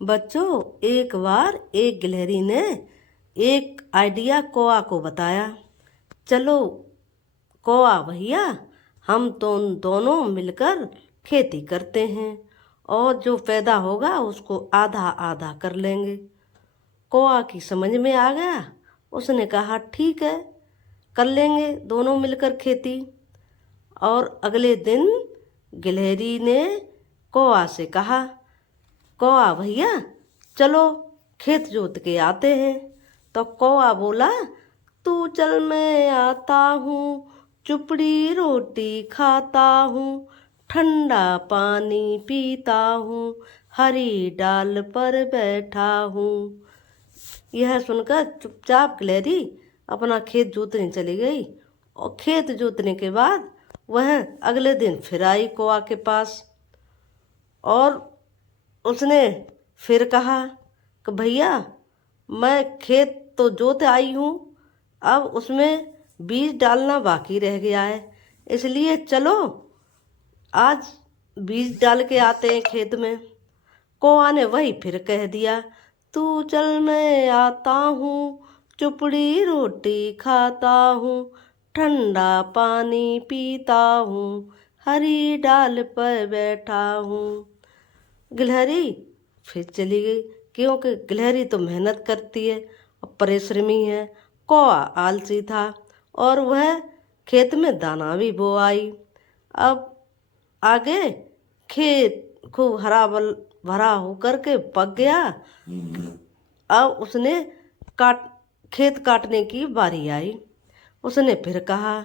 बच्चों, एक बार एक गिलहरी ने एक आइडिया कौआ को बताया। चलो कौआ भैया, हम तो दोनों मिलकर खेती करते हैं और जो पैदा होगा उसको आधा आधा कर लेंगे। कौआ की समझ में आ गया। उसने कहा ठीक है, कर लेंगे दोनों मिलकर खेती। और अगले दिन गिलहरी ने कौआ से कहा, कौआ भैया चलो खेत जोत के आते हैं। तो कौआ बोला, तू चल मैं आता हूँ, चुपड़ी रोटी खाता हूँ, ठंडा पानी पीता हूँ, हरी डाल पर बैठा हूँ। यह सुनकर चुपचाप गिलहरी अपना खेत जोतने चली गई। और खेत जोतने के बाद वह अगले दिन फिर आई कौआ के पास और उसने फिर कहा कि भैया मैं खेत तो जोत आई हूँ, अब उसमें बीज डालना बाकी रह गया है, इसलिए चलो आज बीज डाल के आते हैं खेत में। कौआ ने वही फिर कह दिया, तू चल मैं आता हूँ, चुपड़ी रोटी खाता हूँ, ठंडा पानी पीता हूँ, हरी डाल पर बैठा हूँ। गिलहरी फिर चली गई, क्योंकि गिलहरी तो मेहनत करती है और परिश्रमी है। कौआ आलसी था और वह खेत में दाना भी बो आई। अब आगे खेत खूब हरा भरा होकर के पक गया। अब उसने खेत काटने की बारी आई। उसने फिर कहा,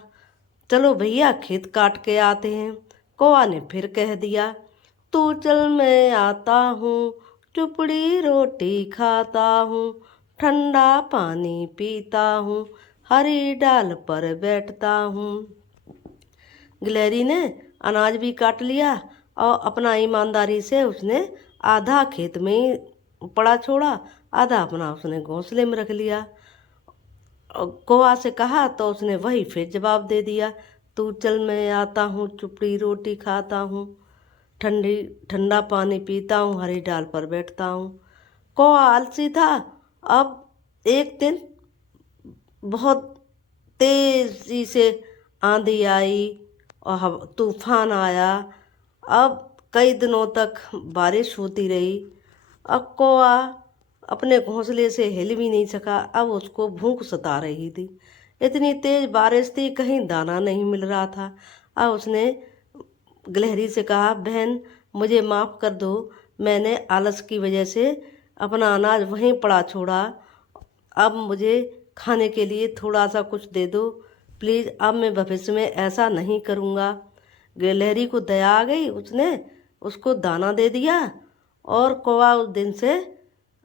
चलो भैया खेत काट के आते हैं। कौआ ने फिर कह दिया, तू चल मैं आता हूँ, चुपड़ी रोटी खाता हूँ, ठंडा पानी पीता हूँ, हरी डाल पर बैठता हूँ। गिलहरी ने अनाज भी काट लिया और अपना ईमानदारी से उसने आधा खेत में ही पड़ा छोड़ा, आधा अपना उसने घोंसले में रख लिया। और कौआ से कहा तो उसने वही फिर जवाब दे दिया, तू चल मैं आता हूँ, चुपड़ी रोटी खाता हूँ, ठंडा पानी पीता हूँ, हरी डाल पर बैठता हूँ। कौआ आलसी था। अब एक दिन बहुत तेजी से आंधी आई और तूफान आया। अब कई दिनों तक बारिश होती रही। अब कौआ अपने घोंसले से हिल भी नहीं सका। अब उसको भूख सता रही थी, इतनी तेज बारिश थी, कहीं दाना नहीं मिल रहा था। अब उसने गिलहरी से कहा, बहन मुझे माफ़ कर दो, मैंने आलस की वजह से अपना अनाज वहीं पड़ा छोड़ा, अब मुझे खाने के लिए थोड़ा सा कुछ दे दो प्लीज़, अब मैं भविष्य में ऐसा नहीं करूँगा। गिलहरी को दया आ गई, उसने उसको दाना दे दिया और कौवा उस दिन से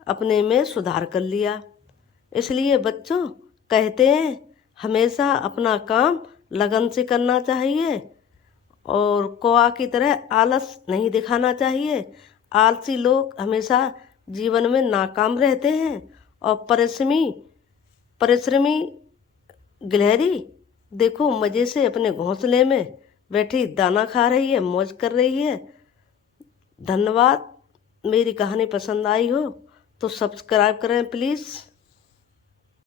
अपने में सुधार कर लिया। इसलिए बच्चों कहते हैं हमेशा अपना काम लगन से करना चाहिए और कौवा की तरह आलस नहीं दिखाना चाहिए। आलसी लोग हमेशा जीवन में नाकाम रहते हैं और परिश्रमी गिलहरी देखो मज़े से अपने घोंसले में बैठी दाना खा रही है, मौज कर रही है। धन्यवाद। मेरी कहानी पसंद आई हो तो सब्सक्राइब करें प्लीज़।